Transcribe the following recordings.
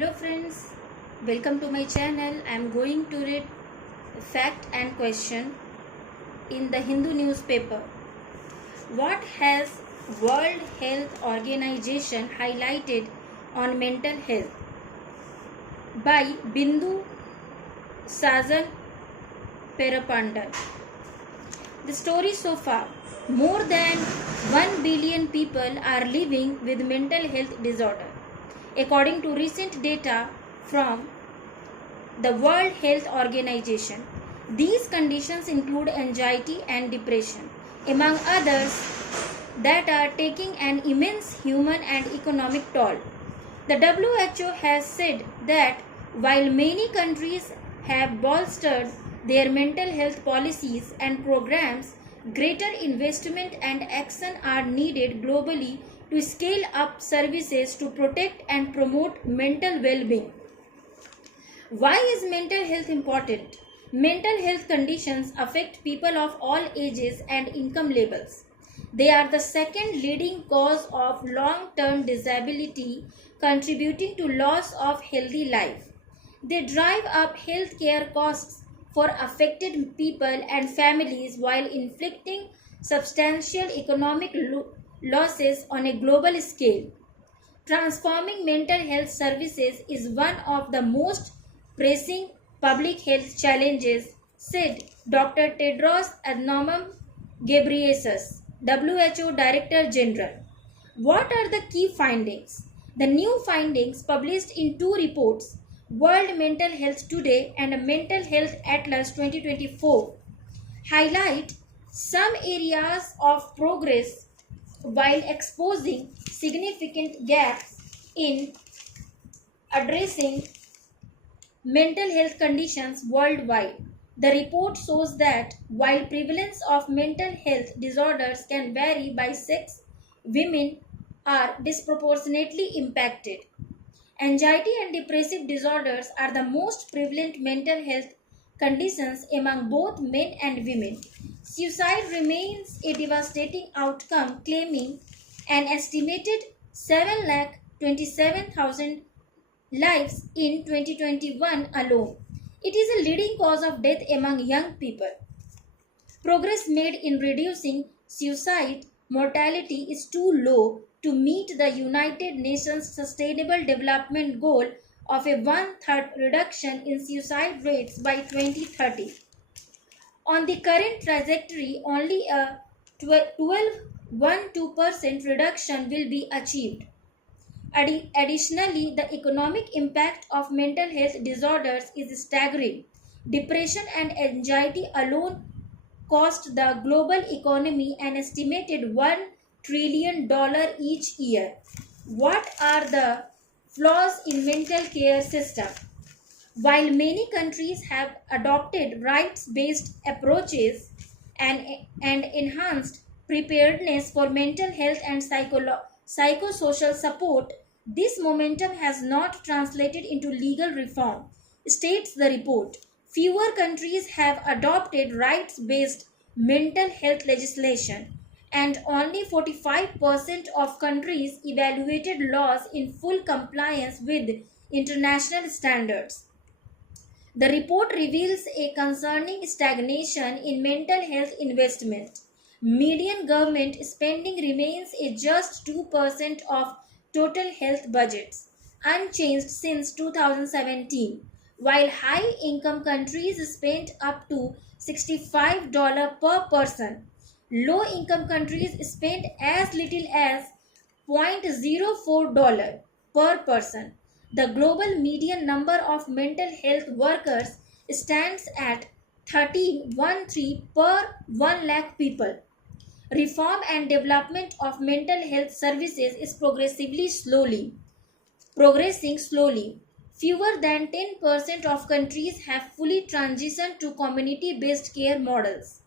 Hello friends, welcome to my channel. I am going to read fact and question in the Hindu newspaper. What has World Health Organization highlighted on mental health? By Bindu Sajal Perapandal. The story so far. More than 1 billion people are living with mental health disorder. According to recent data from the World Health Organization, these conditions include anxiety and depression, among others, that are taking an immense human and economic toll. The WHO has said that while many countries have bolstered their mental health policies and programs, greater investment and action are needed globally to scale up services to protect and promote mental well-being. Why is mental health important? Mental health conditions affect people of all ages and income levels. They are the second leading cause of long-term disability, contributing to loss of healthy life. They drive up healthcare costs for affected people and families while inflicting substantial economic losses on a global scale. Transforming mental health services is one of the most pressing public health challenges, said Dr. Tedros Adhanom Ghebreyesus, WHO Director General. What are the key findings? The new findings published in two reports, World Mental Health Today and Mental Health Atlas 2024, highlight some areas of progress while exposing significant gaps in addressing mental health conditions worldwide. The report shows that while prevalence of mental health disorders can vary by sex, women are disproportionately impacted. Anxiety and depressive disorders are the most prevalent mental health conditions among both men and women. Suicide remains a devastating outcome, claiming an estimated 7,27,000 lives in 2021 alone. It is a leading cause of death among young people. Progress made in reducing suicide mortality is too low to meet the United Nations Sustainable Development Goal of a one-third reduction in suicide rates by 2030. On the current trajectory, only a 12.12% reduction will be achieved. Additionally, the economic impact of mental health disorders is staggering. Depression and anxiety alone cost the global economy an estimated $1 trillion each year. What are the flaws in mental care system? While many countries have adopted rights-based approaches and enhanced preparedness for mental health and psychosocial support, this momentum has not translated into legal reform, states the report. Fewer countries have adopted rights-based mental health legislation, and only 45% of countries evaluated laws in full compliance with international standards. The report reveals a concerning stagnation in mental health investment. Median government spending remains at just 2% of total health budgets, unchanged since 2017, while high-income countries spend up to $65 per person. Low-income countries spend as little as $0.04 per person. The global median number of mental health workers stands at 13 per 1 lakh people. Reform and development of mental health services is progressing slowly. Fewer than 10% of countries have fully transitioned to community-based care models.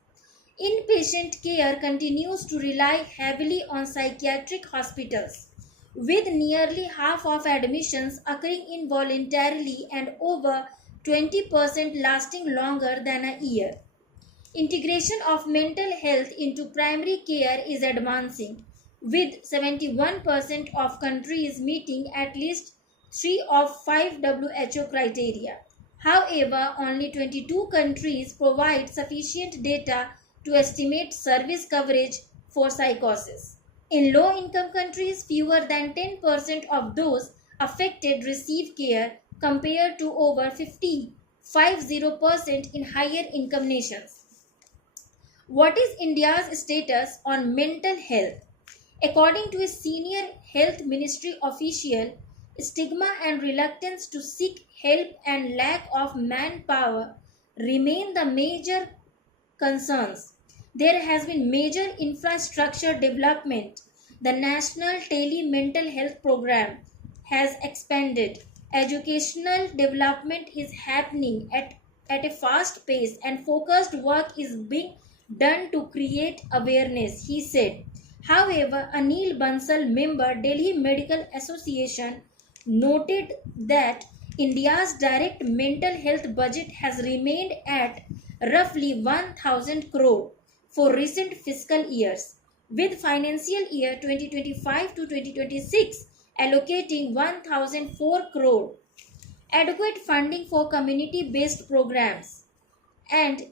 Inpatient care continues to rely heavily on psychiatric hospitals, with nearly half of admissions occurring involuntarily and over 20% lasting longer than a year. Integration of mental health into primary care is advancing, with 71% of countries meeting at least 3 of 5 WHO criteria. However, only 22 countries provide sufficient data to estimate service coverage for psychosis. In low-income countries, fewer than 10% of those affected receive care compared to over 50% in higher income nations. What is India's status on mental health? According to a senior health ministry official, stigma and reluctance to seek help and lack of manpower remain the major concerns. There has been major infrastructure development. The National Tele Mental Health Program has expanded. Educational development is happening at a fast pace and focused work is being done to create awareness, he said. However, Anil Bansal, member Delhi Medical Association, noted that India's direct mental health budget has remained at roughly 1000 crore for recent fiscal years, with financial year 2025 to 2026 allocating 1004 crore. Adequate funding for community-based programs and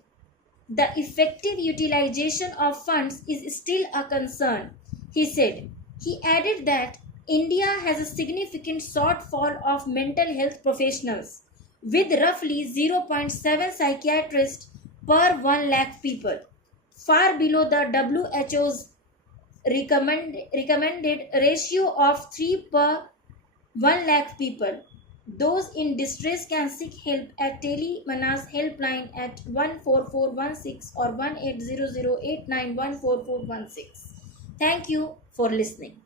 the effective utilization of funds is still a concern, he said. He added that India has a significant shortfall of mental health professionals, with roughly 0.7 psychiatrists per 1 lakh people, far below the WHO's recommended ratio of 3 per 1 lakh people. Those in distress can seek help at Tele Manas helpline at 14416 or 180089144416. Thank you for listening.